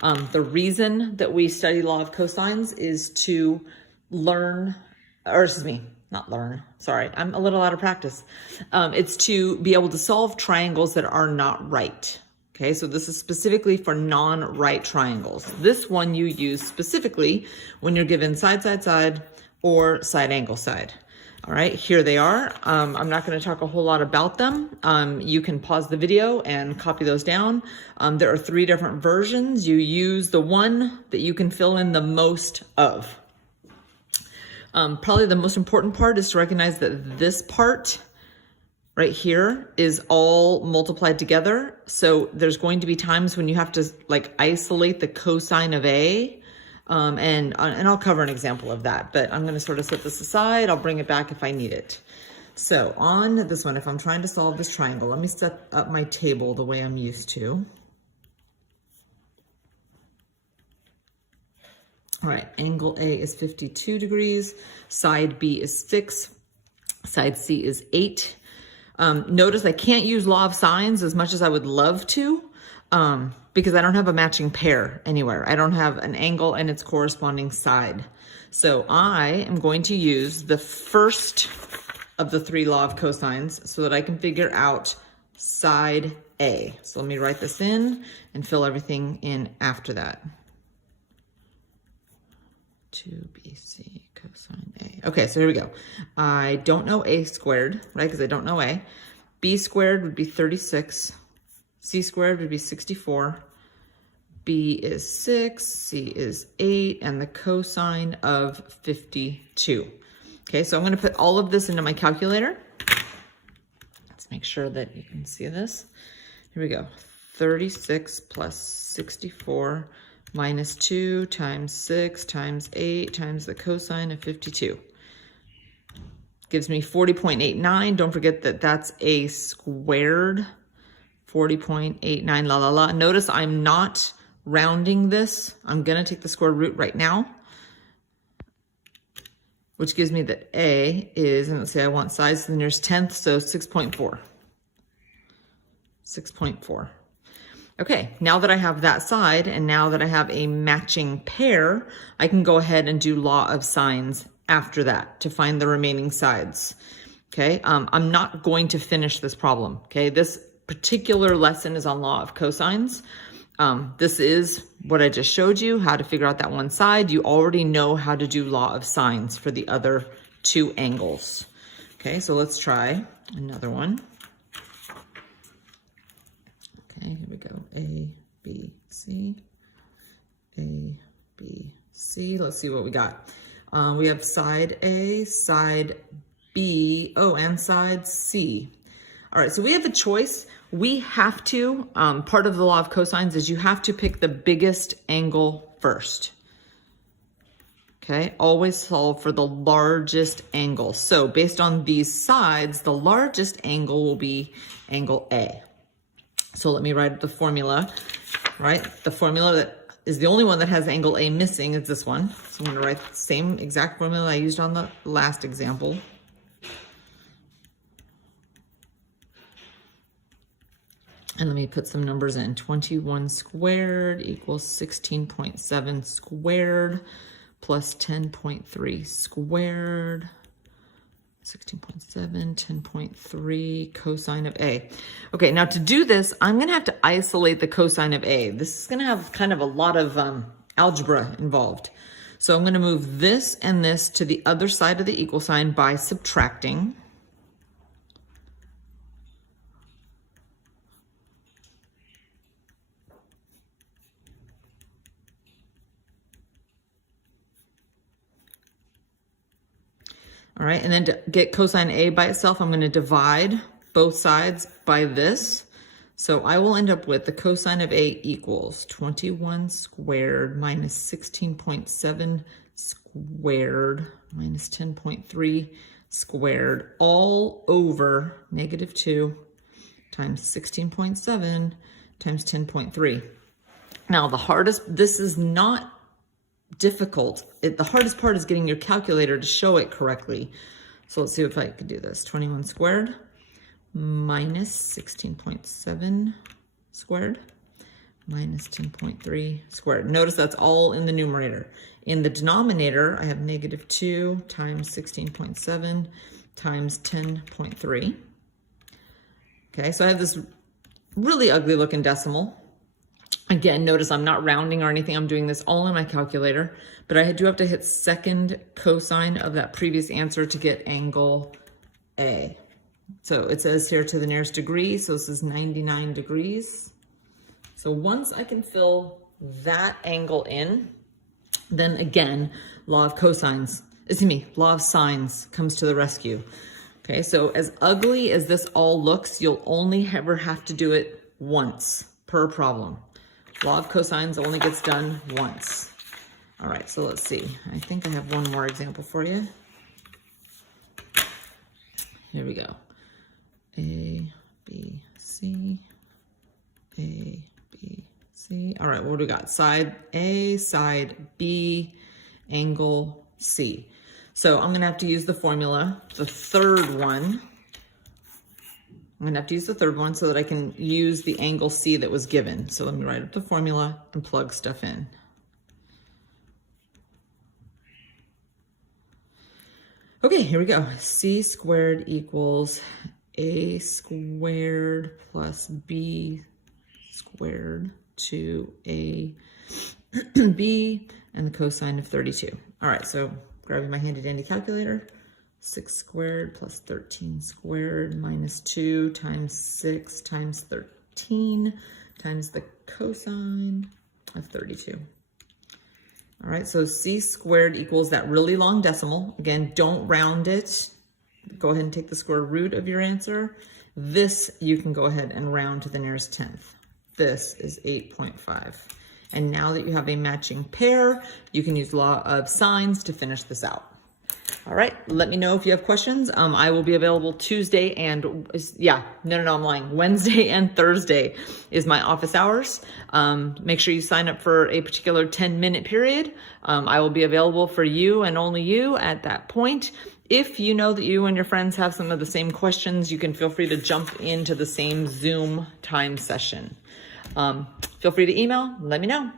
cosines. The reason that we study law of cosines is to learn, or excuse me, not learn, sorry, I'm a little out of practice. It's to be able to solve triangles that are not right. Okay, so this is specifically for non-right triangles. This one you use specifically when you're given side, side, side, or side angle side. All right, here they are. I'm not going to talk a whole lot about them. You can pause the video and copy those down. There are 3 different versions. You use the one that you can fill in the most of. Probably the most important part is to recognize that this part right here is all multiplied together. So there's going to be times when you have to like isolate the cosine of A. And I'll cover an example of that, but I'm going to sort of set this aside. I'll bring it back if I need it. So on this one, if I'm trying to solve this triangle, let me set up my table the way I'm used to. All right, angle A is 52 degrees, side B is 6, side C is 8. Notice I can't use law of sines as much as I would love to, because I don't have a matching pair anywhere. I don't have an angle and its corresponding side. So I am going to use the first of the 3 law of cosines so that I can figure out side A. So let me write this in and fill everything in after that. 2bc cosine A. Okay, so here we go. I don't know A squared, right? Because I don't know A. B squared would be 36. C squared would be 64. B is 6, C is 8, and the cosine of 52. Okay, so I'm going to put all of this into my calculator. Let's make sure that you can see this. Here we go. 36 plus 64 minus 2 times 6 times 8 times the cosine of 52. Gives me 40.89. Don't forget that that's a squared. 40.89, la la la. Notice I'm not rounding this. I'm gonna take the square root right now, which gives me that A is, and let's say I want sides to the nearest tenth, so 6.4. 6.4. Okay, now that I have that side, and now that I have a matching pair, I can go ahead and do law of sines after that to find the remaining sides. Okay, I'm not going to finish this problem. Okay, this particular lesson is on law of cosines. This is what I just showed you, how to figure out that one side. You already know how to do law of sines for the other 2 angles. Okay, so let's try another one. Okay, here we go. A, B, C. A, B, C. Let's see what we got. We have side A, side B, oh, and side C. All right, so we have a choice. We have to, part of the law of cosines is you have to pick the biggest angle first. Okay, always solve for the largest angle. So based on these sides, the largest angle will be angle A. So let me write the formula, right? The formula that is the only one that has angle A missing is this one. So I'm gonna write the same exact formula I used on the last example. And let me put some numbers in. 21 squared equals 16.7 squared plus 10.3 squared. 16.7, 10.3 cosine of A. Okay, now to do this, I'm going to have to isolate the cosine of A. This is going to have kind of a lot of algebra involved. So I'm going to move this and this to the other side of the equal sign by subtracting. All right, and then to get cosine A by itself, I'm going to divide both sides by this. So I will end up with the cosine of A equals 21 squared minus 16.7 squared minus 10.3 squared all over -2 times 16.7 times 10.3. Now this is not difficult. The hardest part is getting your calculator to show it correctly. So let's see if I can do this. 21 squared minus 16.7 squared minus 10.3 squared. Notice that's all in the numerator. In the denominator, I have negative 2 times 16.7 times 10.3. Okay, so I have this really ugly looking decimal. Again, notice I'm not rounding or anything. I'm doing this all in my calculator, but I do have to hit second cosine of that previous answer to get angle A. So it says here to the nearest degree, so this is 99 degrees. So once I can fill that angle in, then again, law of sines comes to the rescue. Okay, so as ugly as this all looks, you'll only ever have to do it once per problem. Law of cosines only gets done once. All right, so let's see. I think I have one more example for you. Here we go. A, B, C, A, B, C. All right, what do we got? Side A, side B, angle C. So I'm gonna have to use the formula, the third one. I'm gonna have to use the third one so that I can use the angle C that was given. So let me write up the formula and plug stuff in. Okay, here we go. C squared equals A squared plus B squared to A B and the cosine of 32. All right, so grabbing my handy dandy calculator. 6 squared plus 13 squared minus 2 times 6 times 13 times the cosine of 32. All right, so C squared equals that really long decimal. Again, don't round it. Go ahead and take the square root of your answer. This you can go ahead and round to the nearest tenth. This is 8.5. And now that you have a matching pair, you can use law of sines to finish this out. All right, let me know if you have questions. I will be available Tuesday and, I'm lying. Wednesday and Thursday is my office hours. Make sure you sign up for a particular 10-minute period. I will be available for you and only you at that point. If you know that you and your friends have some of the same questions, you can feel free to jump into the same Zoom time session. Feel free to email, let me know.